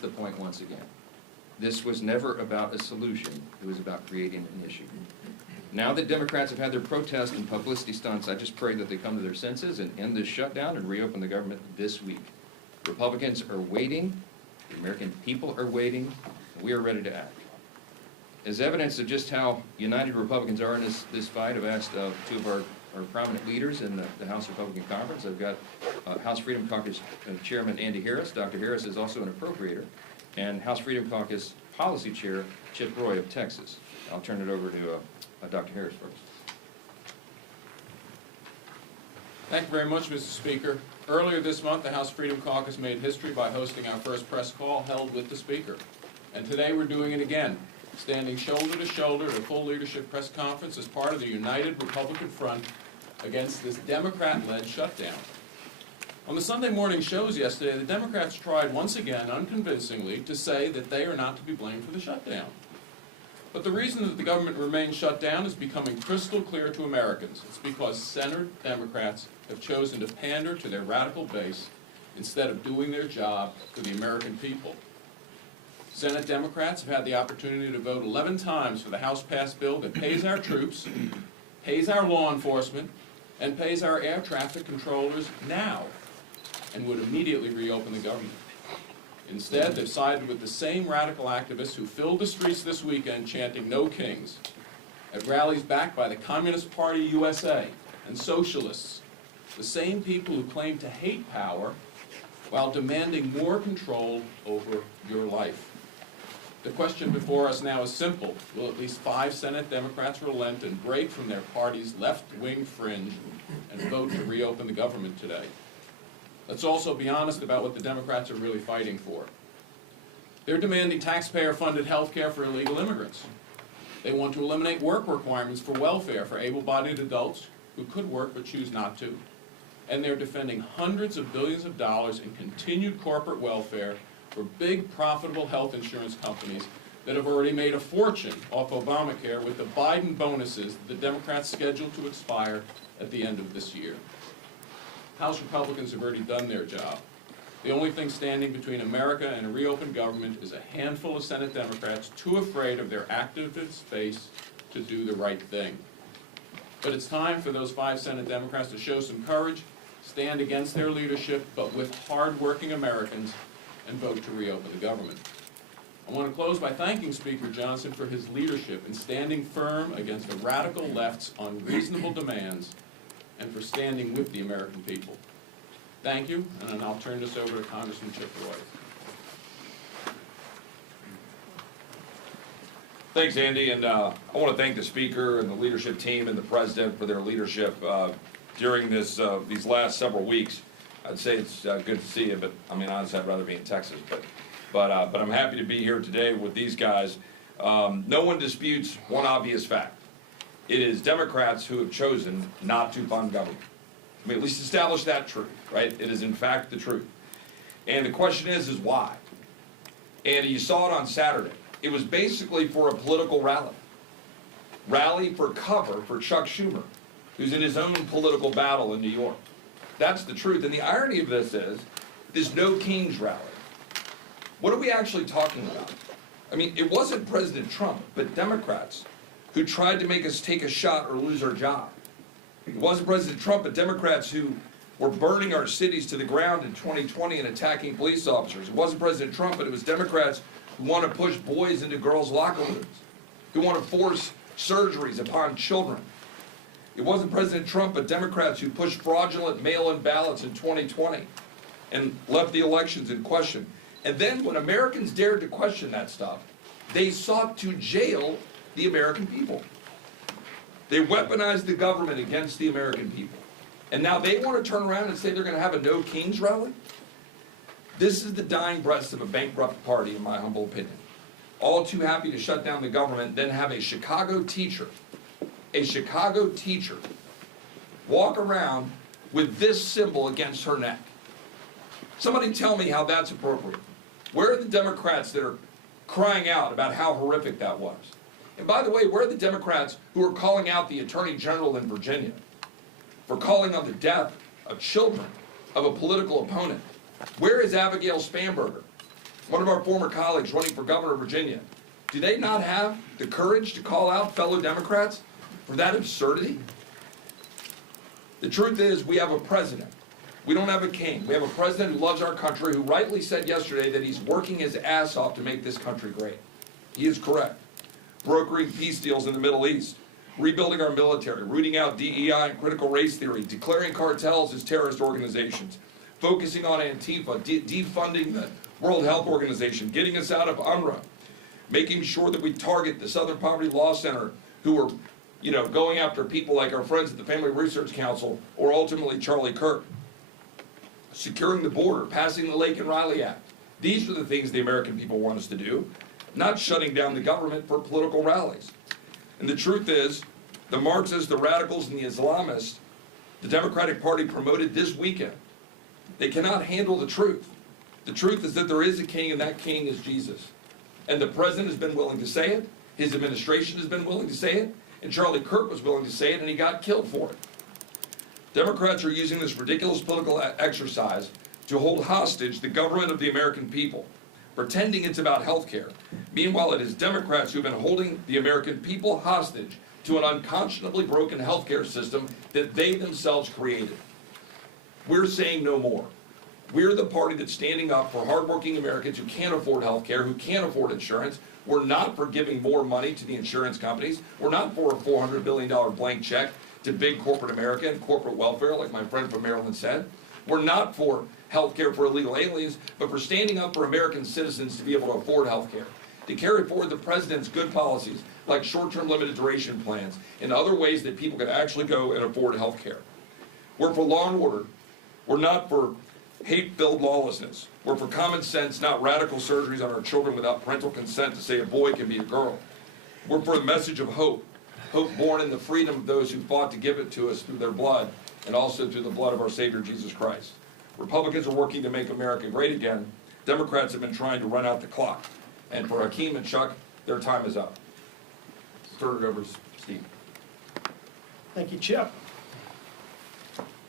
the point once again. This was never about a solution. It was about creating an issue. Now that Democrats have had their protest and publicity stunts, I just pray that they come to their senses and end this shutdown and reopen the government this week. Republicans are waiting. The American people are waiting. And we are ready to act. As evidence of just how united Republicans are in this fight, I've asked two of our prominent leaders in the House Republican Conference. I've got House Freedom Caucus Chairman Andy Harris. Dr. Harris is also an appropriator. And House Freedom Caucus Policy Chair Chip Roy of Texas. I'll turn it over to Dr. Harris first. Thank you very much, Mr. Speaker. Earlier this month, the House Freedom Caucus made history by hosting our first press call held with the Speaker. And today we're doing it again, standing shoulder to shoulder at a full leadership press conference as part of the United Republican Front against this Democrat-led shutdown. On the Sunday morning shows yesterday, the Democrats tried once again, unconvincingly, to say that they are not to be blamed for the shutdown. But the reason that the government remains shut down is becoming crystal clear to Americans. It's because Senate Democrats have chosen to pander to their radical base instead of doing their job for the American people. Senate Democrats have had the opportunity to vote 11 times for the House-passed bill that pays our troops, pays our law enforcement, and pays our air traffic controllers now, and would immediately reopen the government. Instead, they've sided with the same radical activists who filled the streets this weekend chanting "No Kings" at rallies backed by the Communist Party USA and socialists, the same people who claim to hate power while demanding more control over your life. The question before us now is simple. Will at least 5 Senate Democrats relent and break from their party's left-wing fringe and vote to reopen the government today? Let's also be honest about what the Democrats are really fighting for. They're demanding taxpayer-funded health care for illegal immigrants. They want to eliminate work requirements for welfare for able-bodied adults who could work but choose not to. And they're defending hundreds of billions of dollars in continued corporate welfare for big, profitable health insurance companies that have already made a fortune off Obamacare with the Biden bonuses that the Democrats scheduled to expire at the end of this year. House Republicans have already done their job. The only thing standing between America and a reopened government is a handful of Senate Democrats too afraid of their activist base to do the right thing. But it's time for those 5 Senate Democrats to show some courage, stand against their leadership, but with hard-working Americans, and vote to reopen the government. I want to close by thanking Speaker Johnson for his leadership in standing firm against the radical left's unreasonable demands and for standing with the American people. Thank you, and I'll turn this over to Congressman Chip Roy. Thanks, Andy, and I want to thank the Speaker and the leadership team and the President for their leadership during these last several weeks. I'd say it's good to see you, but I mean, honestly, I'd rather be in Texas. But I'm happy to be here today with these guys. No one disputes one obvious fact. It is Democrats who have chosen not to fund government. I mean, at least establish that truth, right? It is in fact the truth. And the question is why? And you saw it on Saturday. It was basically for a political rally. Rally for cover for Chuck Schumer, who's in his own political battle in New York. That's the truth. And the irony of this is, this No Kings rally. What are we actually talking about? I mean, it wasn't President Trump, but Democrats who tried to make us take a shot or lose our job. It wasn't President Trump, but Democrats who were burning our cities to the ground in 2020 and attacking police officers. It wasn't President Trump, but it was Democrats who want to push boys into girls' locker rooms, who want to force surgeries upon children. It wasn't President Trump, but Democrats who pushed fraudulent mail-in ballots in 2020 and left the elections in question. And then when Americans dared to question that stuff, they sought to jail the American people. They weaponized the government against the American people. And now they want to turn around and say they're going to have a No Kings rally? This is the dying breath of a bankrupt party, in my humble opinion. All too happy to shut down the government, then have a Chicago teacher walk around with this symbol against her neck. Somebody tell me how that's appropriate. Where are the Democrats that are crying out about how horrific that was? And by the way, where are the Democrats who are calling out the Attorney General in Virginia for calling on the death of children of a political opponent? Where is Abigail Spanberger? one of our former colleagues running for governor of Virginia. Do they not have the courage to call out fellow Democrats for that absurdity? The truth is, we have a president. We don't have a king. We have a president who loves our country, who rightly said yesterday that he's working his ass off to make this country great. He is correct. Brokering peace deals in the Middle East, rebuilding our military, rooting out DEI and critical race theory, declaring cartels as terrorist organizations, focusing on Antifa, defunding the World Health Organization, getting us out of UNRWA, making sure that we target the Southern Poverty Law Center, who are, going after people like our friends at the Family Research Council, or ultimately Charlie Kirk. Securing the border, passing the Lake and Riley Act. These are the things the American people want us to do, not shutting down the government for political rallies. And the truth is, the Marxists, the radicals, and the Islamists, the Democratic Party promoted this weekend, they cannot handle the truth. The truth is that there is a king, and that king is Jesus. And the president has been willing to say it, his administration has been willing to say it, and Charlie Kirk was willing to say it, and he got killed for it. Democrats are using this ridiculous political exercise to hold hostage the government of the American people, pretending it's about health care. Meanwhile, it is Democrats who've been holding the American people hostage to an unconscionably broken health care system that they themselves created. We're saying no more. We're the party that's standing up for hardworking Americans who can't afford health care, who can't afford insurance. We're not for giving more money to the insurance companies. We're not for a $400 billion blank check to big corporate America and corporate welfare, like my friend from Maryland said. We're not for health care for illegal aliens, but for standing up for American citizens to be able to afford health care, to carry forward the president's good policies, like short-term limited duration plans, and other ways that people can actually go and afford health care. We're for law and order. We're not for hate-filled lawlessness. We're for common sense, not radical surgeries on our children without parental consent to say a boy can be a girl. We're for the message of hope, hope born in the freedom of those who fought to give it to us through their blood, and also through the blood of our Savior, Jesus Christ. Republicans are working to make America great again. Democrats have been trying to run out the clock. And for Hakeem and Chuck, their time is up. Turn it over to Steve. Thank you, Chip.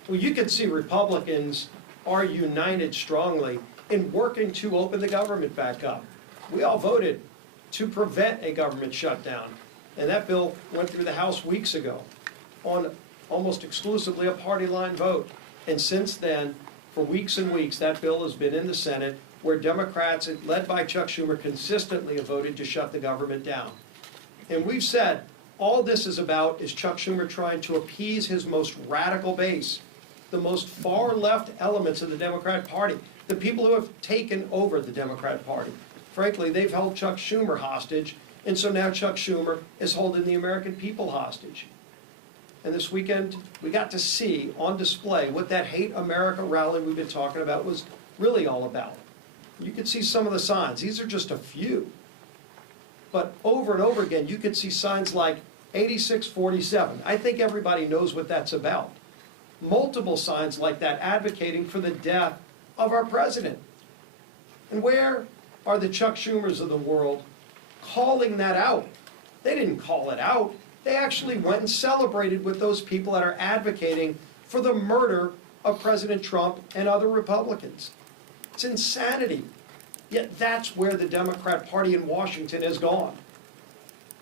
Well, you can see Republicans are united strongly in working to open the government back up. We all voted to prevent a government shutdown, and that bill went through the House weeks ago on almost exclusively a party line vote. And since then, for weeks and weeks, that bill has been in the Senate, where Democrats, led by Chuck Schumer, consistently have voted to shut the government down. And we've said all this is about is Chuck Schumer trying to appease his most radical base, the most far-left elements of the Democrat Party, the people who have taken over the Democrat Party. Frankly, they've held Chuck Schumer hostage, and so now Chuck Schumer is holding the American people hostage. And this weekend, we got to see on display what that Hate America rally we've been talking about was really all about. You could see some of the signs. These are just a few. But over and over again, you could see signs like 8647. I think everybody knows what that's about. Multiple signs like that advocating for the death of our president. And where are the Chuck Schumers of the world calling that out? They didn't call it out. They actually went and celebrated with those people that are advocating for the murder of President Trump and other Republicans. It's insanity. Yet that's where the Democrat Party in Washington has gone.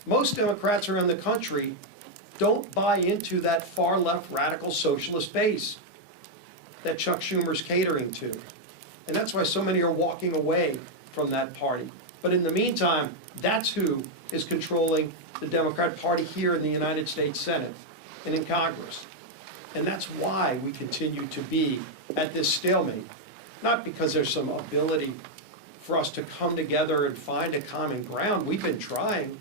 Most Democrats around the country don't buy into that far-left radical socialist base that Chuck Schumer's catering to. And that's why so many are walking away from that party. But in the meantime, that's who is controlling the Democrat Party here in the United States Senate and in Congress. And that's why we continue to be at this stalemate. Not because there's some ability for us to come together and find a common ground. We've been trying.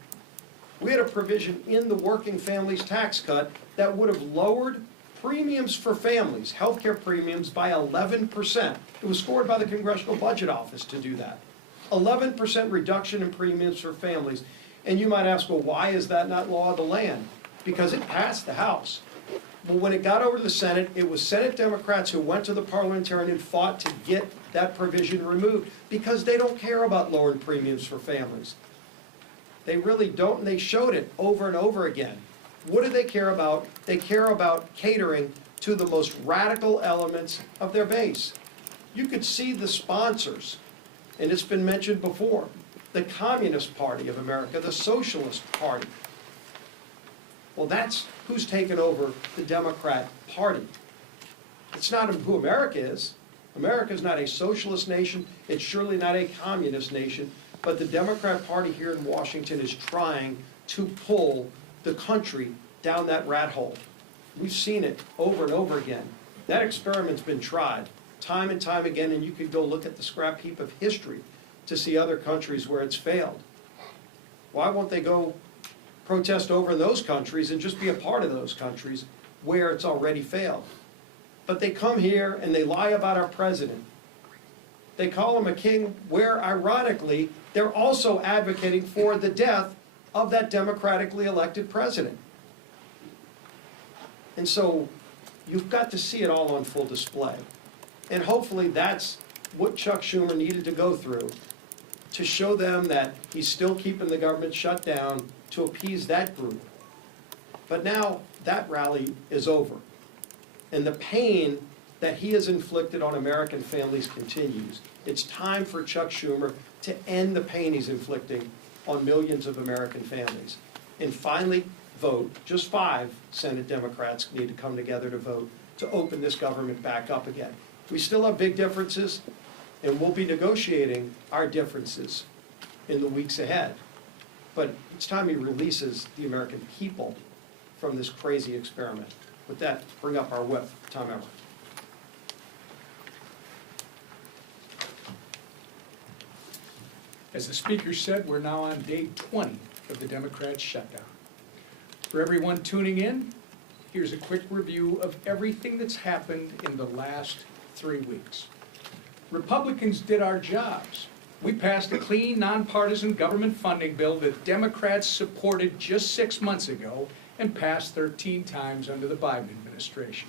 We had a provision in the working families tax cut that would have lowered premiums for families, healthcare premiums, by 11%. It was scored by the Congressional Budget Office to do that. 11% reduction in premiums for families. And you might ask, well, why is that not law of the land? Because it passed the House. Well, when it got over to the Senate, it was Senate Democrats who went to the parliamentarian and fought to get that provision removed because they don't care about lowering premiums for families. They really don't, and they showed it over and over again. What do they care about? They care about catering to the most radical elements of their base. You could see the sponsors and it's been mentioned before, the Communist Party of America, the Socialist Party. Well, that's who's taken over the Democrat Party. It's not who America is. America is not a socialist nation. It's surely not a communist nation. But the Democrat Party here in Washington is trying to pull the country down that rat hole. We've seen it over and over again. That experiment's been tried time and time again, and you could go look at the scrap heap of history to see other countries where it's failed. Why won't they go protest over in those countries and just be a part of those countries where it's already failed? But they come here and they lie about our president. They call him a king, where ironically, they're also advocating for the death of that democratically elected president. And so you've got to see it all on full display. And hopefully that's what Chuck Schumer needed to go through to show them that he's still keeping the government shut down to appease that group. But now that rally is over. And the pain that he has inflicted on American families continues. It's time for Chuck Schumer to end the pain he's inflicting on millions of American families. And finally, vote. Just 5 Senate Democrats need to come together to vote to open this government back up again. We still have big differences, and we'll be negotiating our differences in the weeks ahead. But it's time he releases the American people from this crazy experiment. With that, bring up our whip, Tom Emmer. As the speaker said, we're now on day 20 of the Democrats' shutdown. For everyone tuning in, here's a quick review of everything that's happened in the last 3 weeks. Republicans did our jobs. We passed a clean, nonpartisan government funding bill that Democrats supported just 6 months ago and passed 13 times under the Biden administration.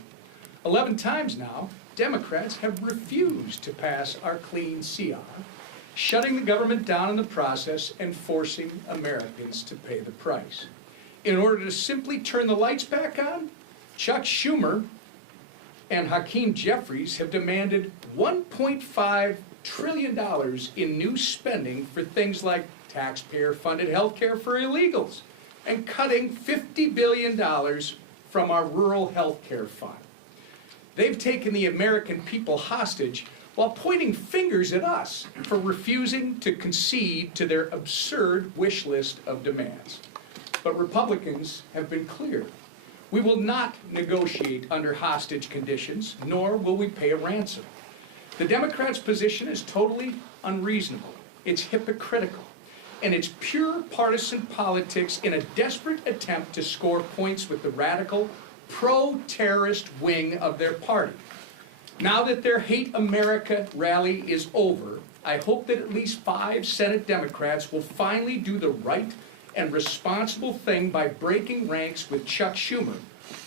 11 times now, Democrats have refused to pass our clean CR, shutting the government down in the process and forcing Americans to pay the price. In order to simply turn the lights back on, Chuck Schumer and Hakeem Jeffries have demanded $1.5 trillion in new spending for things like taxpayer-funded health care for illegals and cutting $50 billion from our rural health care fund. They've taken the American people hostage while pointing fingers at us for refusing to concede to their absurd wish list of demands. But Republicans have been clear. We will not negotiate under hostage conditions, nor will we pay a ransom. The Democrats' position is totally unreasonable. It's hypocritical. And it's pure partisan politics in a desperate attempt to score points with the radical, pro-terrorist wing of their party. Now that their Hate America rally is over, I hope that at least 5 Senate Democrats will finally do the right and responsible thing by breaking ranks with Chuck Schumer,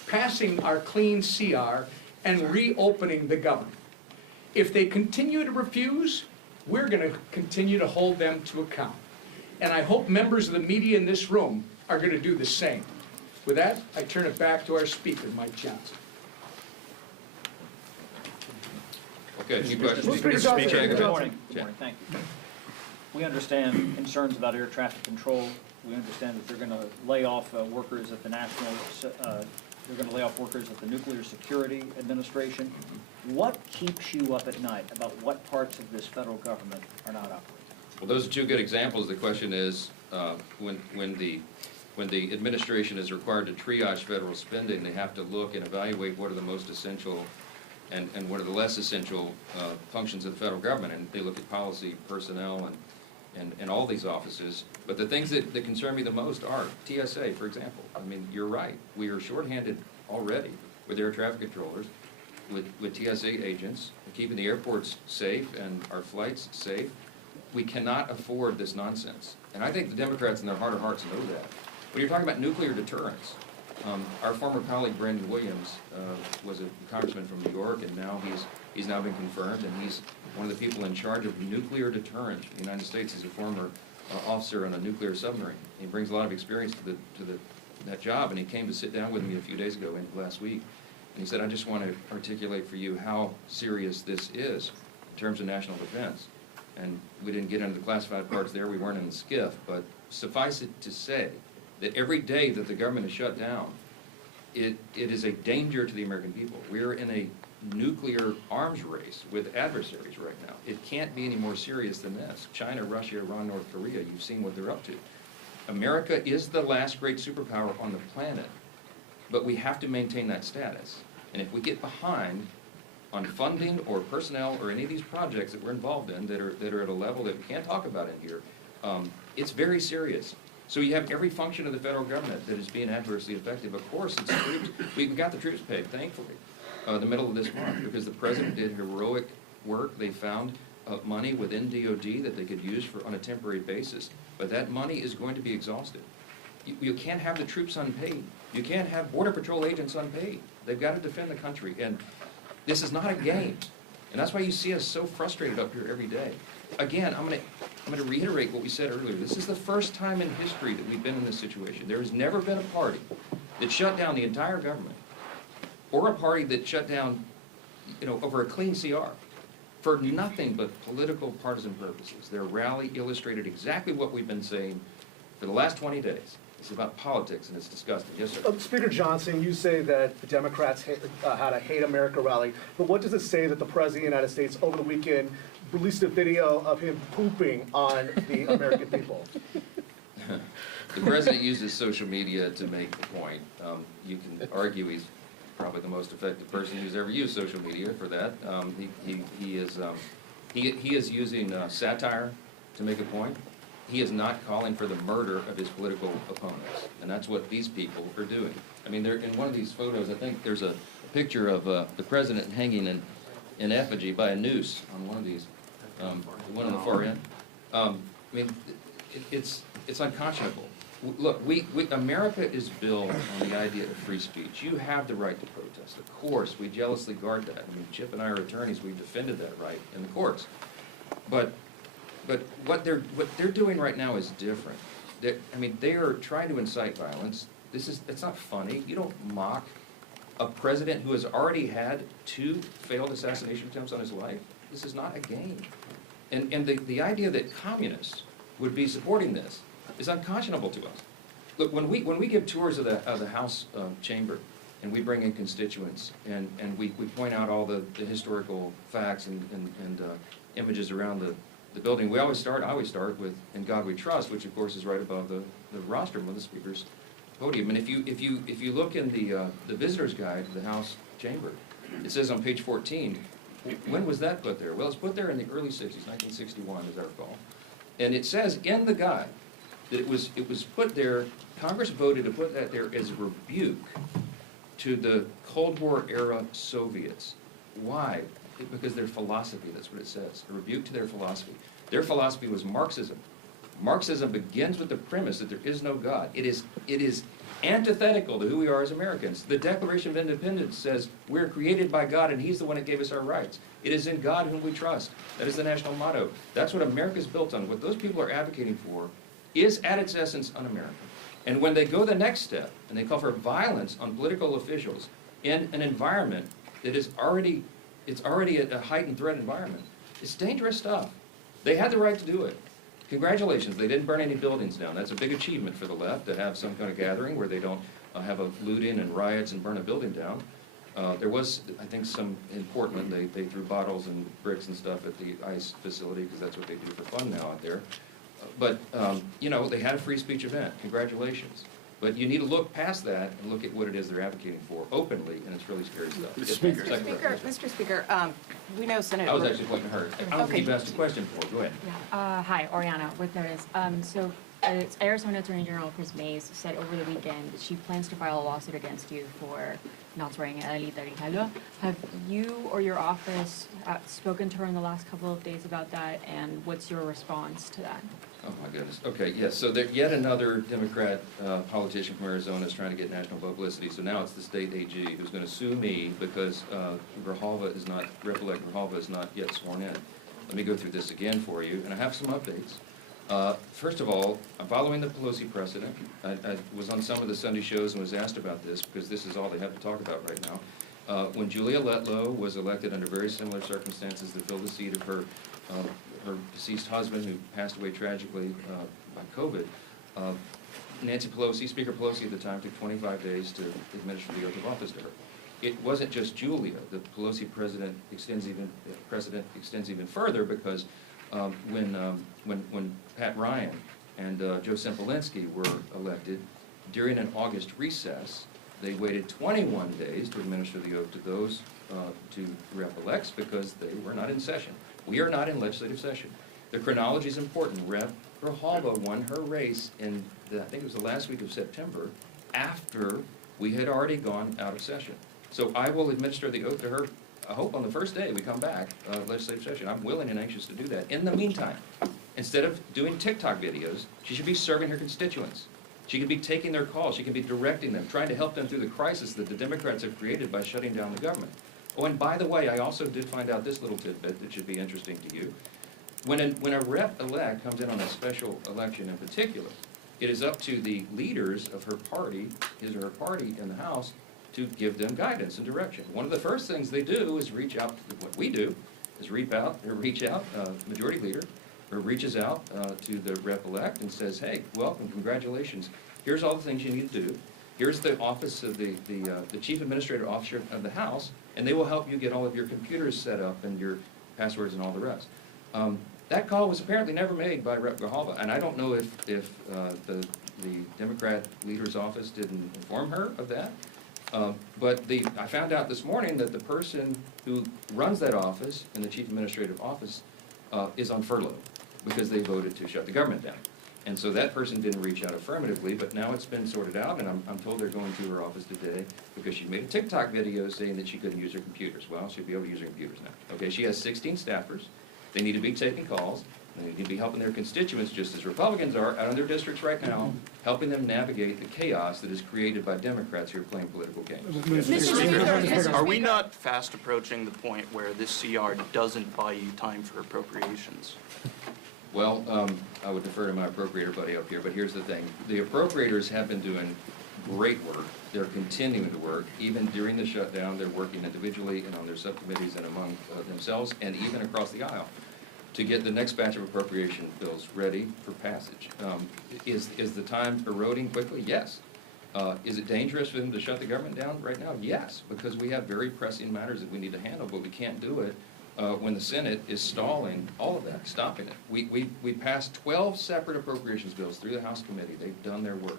passing our clean CR, and reopening the government. If they continue to refuse, we're going to continue to hold them to account. And I hope members of the media in this room are going to do the same. With that, I turn it back to our speaker, Mike Johnson. Okay, any questions? Mr. Speaker, good Go morning. ahead. Good morning, thank you. We understand concerns about air traffic control. We understand that they're going to lay off workers at the they're going to lay off workers at the Nuclear Security Administration. What keeps you up at night about what parts of this federal government are not operating? Well, those are 2 good examples. The question is, when the administration is required to triage federal spending, they have to look and evaluate what are the most essential and what are the less essential functions of the federal government. And they look at policy, personnel, and all these offices. But the things that concern me the most are TSA, for example. I mean, you're right. We are shorthanded already with air traffic controllers, with TSA agents, keeping the airports safe and our flights safe. We cannot afford this nonsense. And I think the Democrats in their heart of hearts know that. When you're talking about nuclear deterrence, our former colleague Brandon Williams was a congressman from New York, and now he's now been confirmed, and he's one of the people in charge of nuclear deterrent in the United States. He's a former officer on a nuclear submarine. He brings a lot of experience to that job, and he came to sit down with me a few days ago, last week, and he said, I just want to articulate for you how serious this is in terms of national defense. And we didn't get into the classified parts there, we weren't in the skiff, but suffice it to say that every day that the government is shut down, it is a danger to the American people. We're in a nuclear arms race with adversaries right now. It can't be any more serious than this. China, Russia, Iran, North Korea, you've seen what they're up to. America is the last great superpower on the planet, but we have to maintain that status. And if we get behind on funding or personnel or any of these projects that we're involved in that are at a level that we can't talk about in here, it's very serious. So you have every function of the federal government that is being adversely affected. Of course, it's the troops. We got the troops paid, thankfully, the middle of this month, because the president did heroic work. They found money within DOD that they could use on a temporary basis. But that money is going to be exhausted. You can't have the troops unpaid. You can't have Border Patrol agents unpaid. They've got to defend the country. And this is not a game. And that's why you see us so frustrated up here every day. Again, I'm going to reiterate what we said earlier. This is the first time in history that we've been in this situation. There has never been a party that shut down the entire government, or a party that shut down, over a clean CR for nothing but political partisan purposes. Their rally illustrated exactly what we've been saying for the last 20 days. It's about politics, and it's disgusting. Yes, sir. Speaker Johnson, you say that the Democrats had a Hate America rally, but what does it say that the President of the United States over the weekend released a video of him pooping on the American people? The President uses social media to make the point. You can argue he's probably the most effective person who's ever used social media for that. He is using satire to make a point. He is not calling for the murder of his political opponents, and that's what these people are doing. I mean, they're in one of these photos. I think there's a picture of the president hanging in effigy by a noose on one of these, the one on the far end. I mean, it's unconscionable. Look, America is built on the idea of free speech. You have the right to protest. Of course, we jealously guard that. I mean, Chip and I are attorneys. We've defended that right in the courts. But what they're doing right now is different. They are trying to incite violence. It's not funny. You don't mock a president who has already had 2 failed assassination attempts on his life. This is not a game. And the idea that communists would be supporting this is unconscionable to us. Look, when we give tours of the House chamber, and we bring in constituents, and we point out all the historical facts and images around the building, I always start with "In God We Trust," which of course is right above the rostrum of the Speaker's podium. And if you look in the visitor's guide to the House chamber, it says on page 14, when was that put there? Well, it's put there in the early 60s, 1961, as I recall. And it says in the guide that it was put there, Congress voted to put that there as a rebuke to the Cold War era Soviets. Why? Because their philosophy, that's what it says, a rebuke to their philosophy. Their philosophy was Marxism. Marxism begins with the premise that there is no God. It is antithetical to who we are as Americans. The Declaration of Independence says we're created by God and He's the one that gave us our rights. It is in God whom we trust. That is the national motto. That's what America's built on. What those people are advocating for is at its essence un-American. And when they go the next step and they call for violence on political officials in an environment that is already a heightened threat environment, it's dangerous stuff. They had the right to do it. Congratulations, they didn't burn any buildings down. That's a big achievement for the left, to have some kind of gathering where they don't have a looting and riots and burn a building down. There was, I think, some in Portland, they threw bottles and bricks and stuff at the ICE facility because that's what they do for fun now out there. But, they had a free speech event. Congratulations. But you need to look past that and look at what it is they're advocating for openly, and it's really scary stuff. Mr. Speaker, we know Senator... I was actually pointing to her. I don't think you've asked a question for. Go ahead. Yeah. Hi, Oriana with Notice. Arizona Attorney General Chris Mays said over the weekend that she plans to file a lawsuit against you for not swearing in Adelita Grijalva. Have you or your office spoken to her in the last couple of days about that, and what's your response to that? Oh, my goodness. Okay, yes. So yet another Democrat politician from Arizona is trying to get national publicity. So now it's the state AG who's going to sue me because Grijalva is not yet sworn in. Let me go through this again for you, and I have some updates. First of all, I'm following the Pelosi precedent. I was on some of the Sunday shows and was asked about this because this is all they have to talk about right now. When Julia Letlow was elected under very similar circumstances to fill the seat of her her deceased husband, who passed away tragically by COVID, Nancy Pelosi, Speaker Pelosi at the time, took 25 days to administer the oath of office to her. It wasn't just Julia. The Pelosi precedent extends even further, because when Pat Ryan and Joe Sempolinski were elected, during an August recess, they waited 21 days to administer the oath to those two rep-elects, because they were not in session. We are not in legislative session. The chronology is important. Rep. Grijalva won her race in, I think it was the last week of September, after we had already gone out of session. So I will administer the oath to her, I hope on the first day we come back, legislative session. I'm willing and anxious to do that. In the meantime, instead of doing TikTok videos, she should be serving her constituents. She could be taking their calls. She could be directing them, trying to help them through the crisis that the Democrats have created by shutting down the government. Oh, and by the way, I also did find out this little tidbit that should be interesting to you. When a rep-elect comes in on a special election in particular, it is up to the leaders of her party, his or her party in the House, to give them guidance and direction. One of the first things they do is reach out, what we do, is reach out, majority leader, or reaches out to the rep-elect and says, hey, welcome, congratulations. Here's all the things you need to do. Here's the office of the chief administrative officer of the House, and they will help you get all of your computers set up and your passwords and all the rest. That call was apparently never made by Rep. Grijalva, and I don't know if the Democrat leader's office didn't inform her of that. But I found out this morning that the person who runs that office in the chief administrative office is on furlough, because they voted to shut the government down. And so that person didn't reach out affirmatively, but now it's been sorted out, and I'm told they're going to her office today because she made a TikTok video saying that she couldn't use her computers. Well, she'll be able to use her computers now. Okay, she has 16 staffers. They need to be taking calls. They need to be helping their constituents, just as Republicans are out in their districts right now, helping them navigate the chaos that is created by Democrats who are playing political games. Are we not fast approaching the point where this CR doesn't buy you time for appropriations? Well, I would defer to my appropriator buddy up here, but here's the thing. The appropriators have been doing great work. They're continuing to work. Even during the shutdown, they're working individually and on their subcommittees and among themselves, and even across the aisle, to get the next batch of appropriation bills ready for passage. Is the time eroding quickly? Yes. Is it dangerous for them to shut the government down right now? Yes, because we have very pressing matters that we need to handle, but we can't do it when the Senate is stalling all of that, stopping it. We passed 12 separate appropriations bills through the House committee. They've done their work.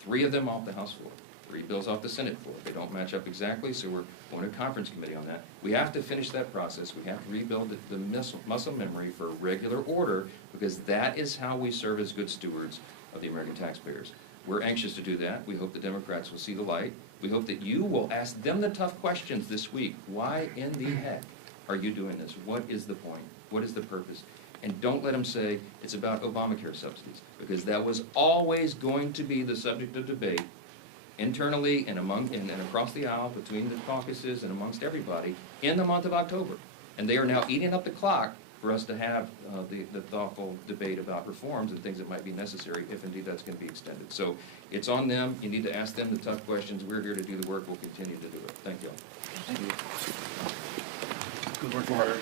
3 of them off the House floor. 3 bills off the Senate floor. They don't match up exactly, so we're going to conference committee on that. We have to finish that process. We have to rebuild the muscle memory for regular order, because that is how we serve as good stewards of the American taxpayers. We're anxious to do that. We hope the Democrats will see the light. We hope that you will ask them the tough questions this week. Why in the heck are you doing this? What is the point? What is the purpose? And don't let them say it's about Obamacare subsidies, because that was always going to be the subject of debate internally and across the aisle between the caucuses and amongst everybody in the month of October. And they are now eating up the clock for us to have the thoughtful debate about reforms and things that might be necessary, if indeed that's going to be extended. So it's on them. You need to ask them the tough questions. We're here to do the work. We'll continue to do it. Thank you all. Thank you. Good work, Mark.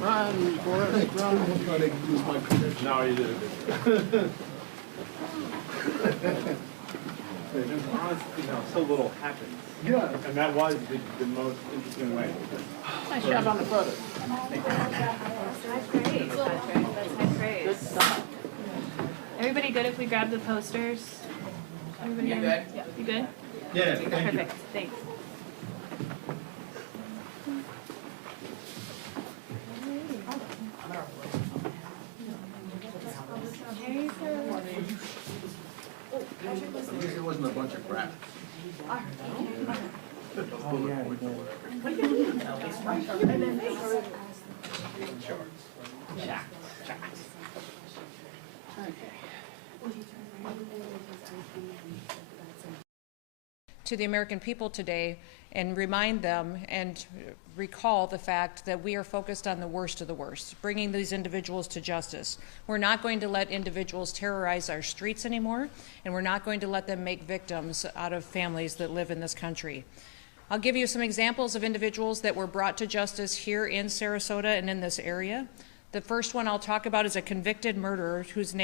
Run, Forrest, run. I'm trying to use my credentials. No, you did it. Honestly, so little happens. Yeah. And that was the most interesting way. Nice job on the photo. That's great. That's high praise. Good stuff. Everybody good if we grab the posters? Everybody You good? good? Yeah. You good? Yeah, thank you. Perfect, thanks. There wasn't a bunch of crap. To the American people today and remind them and recall the fact that we are focused on the worst of the worst, bringing these individuals to justice. We're not going to let individuals terrorize our streets anymore, and we're not going to let them make victims out of families that live in this country. I'll give you some examples of individuals that were brought to justice here in Sarasota and in this area. The first one I'll talk about is a convicted murderer whose name